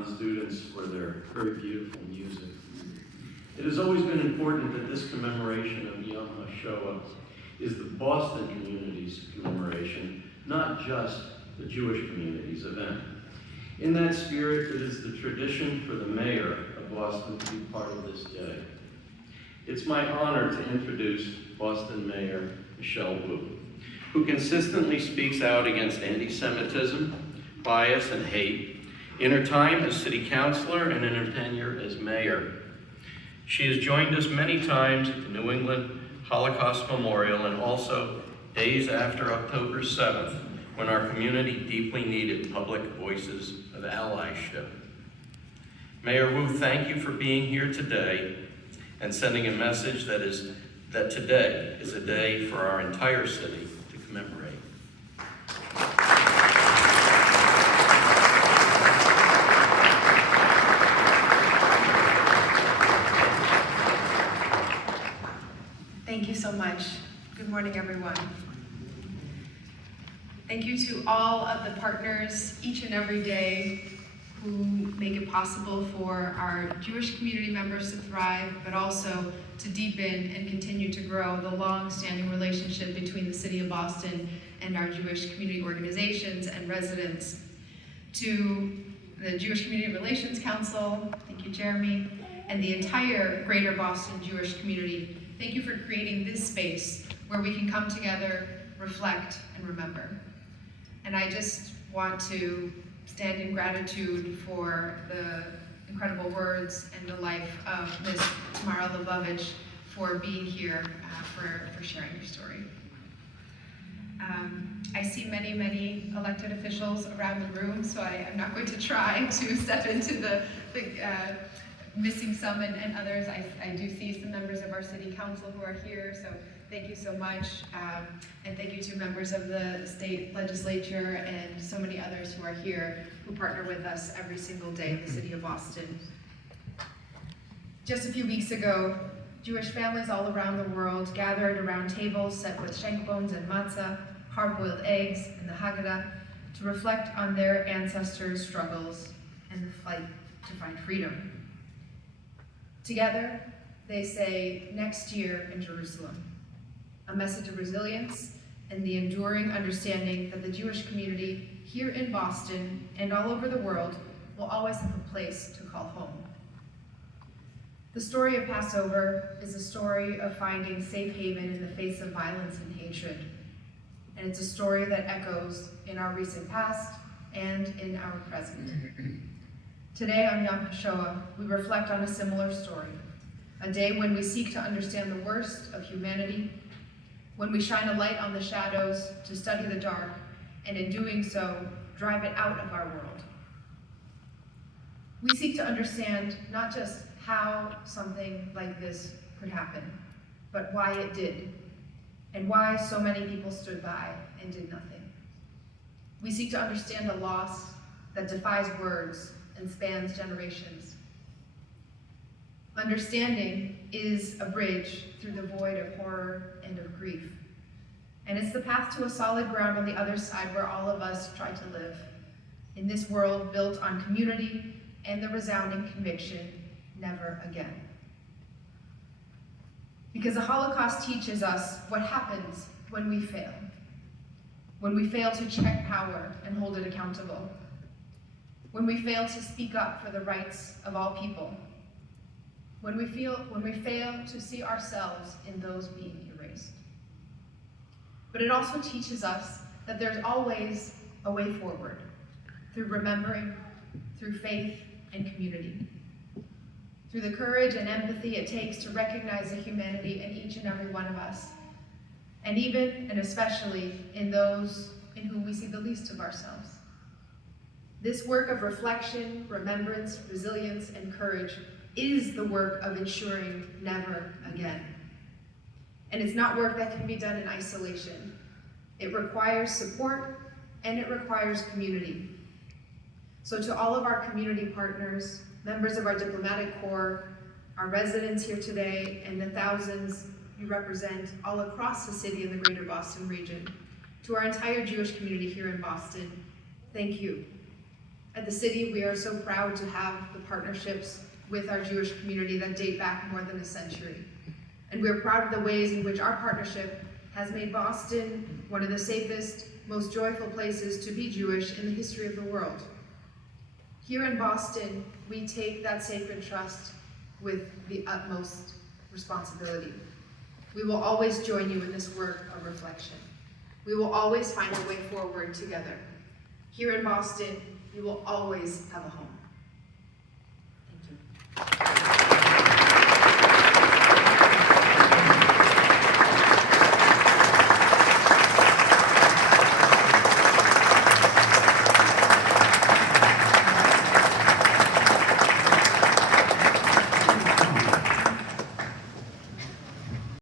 John students for their very beautiful music. It has always been important that this commemoration of Yom HaShoah is the Boston community's commemoration, not just the Jewish community's event. In that spirit, it is the tradition for the mayor of Boston to be part of this day. It's my honor to introduce Boston Mayor Michelle Wu, who consistently speaks out against anti-Semitism, bias, and hate in her time as city councilor and in her tenure as mayor. She has joined us many times at the New England Holocaust Memorial and also days after October 7th, when our community deeply needed public voices of allyship. Mayor Wu, thank you for being here today and sending a message that today is a day for our entire city to commemorate. Thank you so much. Good morning, everyone. Thank you to all of the partners each and every day who make it possible for our Jewish community members to thrive, but also to deepen and continue to grow the long-standing relationship between the City of Boston and our Jewish community organizations and residents. To the Jewish Community Relations Council, thank you, Jeremy, and the entire Greater Boston Jewish community, thank you for creating this space where we can come together, reflect, and remember. And I just want to stand in gratitude for the incredible words and the life of Ms. Tamara Lubavitch for being here, for sharing your story. I see many, many elected officials around the room, so I'm not going to try to step into the missing some and others. I do see some members of our city council who are here, so thank you so much. And thank you to members of the state legislature and so many others who are here who partner with us every single day in the city of Boston. Just a few weeks ago, Jewish families all around the world gathered around tables set with shank bones and matzah, hard-boiled eggs, and the Haggadah to reflect on their ancestors' struggles and the fight to find freedom. Together, they say, "Next year in Jerusalem," a message of resilience and the enduring understanding that the Jewish community here in Boston and all over the world will always have a place to call home. The story of Passover is a story of finding safe haven in the face of violence and hatred. And it's a story that echoes in our recent past and in our present. Today on Yom HaShoah, we reflect on a similar story, a day when we seek to understand the worst of humanity, when we shine a light on the shadows to study the dark, and in doing so, drive it out of our world. We seek to understand not just how something like this could happen, but why it did, and why so many people stood by and did nothing. We seek to understand a loss that defies words and spans generations. Understanding is a bridge through the void of horror and of grief. And it's the path to a solid ground on the other side where all of us try to live, in this world built on community and the resounding conviction, never again. Because the Holocaust teaches us what happens when we fail to check power and hold it accountable, when we fail to speak up for the rights of all people, when we fail to see ourselves in those being erased. But it also teaches us that there's always a way forward, through remembering, through faith and community, through the courage and empathy it takes to recognize the humanity in each and every one of us, and even and especially in those in whom we see the least of ourselves. This work of reflection, remembrance, resilience, and courage is the work of ensuring never again. And it's not work that can be done in isolation. It requires support and it requires community. So to all of our community partners, members of our diplomatic corps, our residents here today, and the thousands you represent all across the city and the greater Boston region, to our entire Jewish community here in Boston, thank you. At the city, we are so proud to have the partnerships with our Jewish community that date back more than a century. And we're proud of the ways in which our partnership has made Boston one of the safest, most joyful places to be Jewish in the history of the world. Here in Boston, we take that sacred trust with the utmost responsibility. We will always join you in this work of reflection. We will always find a way forward together. Here in Boston, you will always have a home.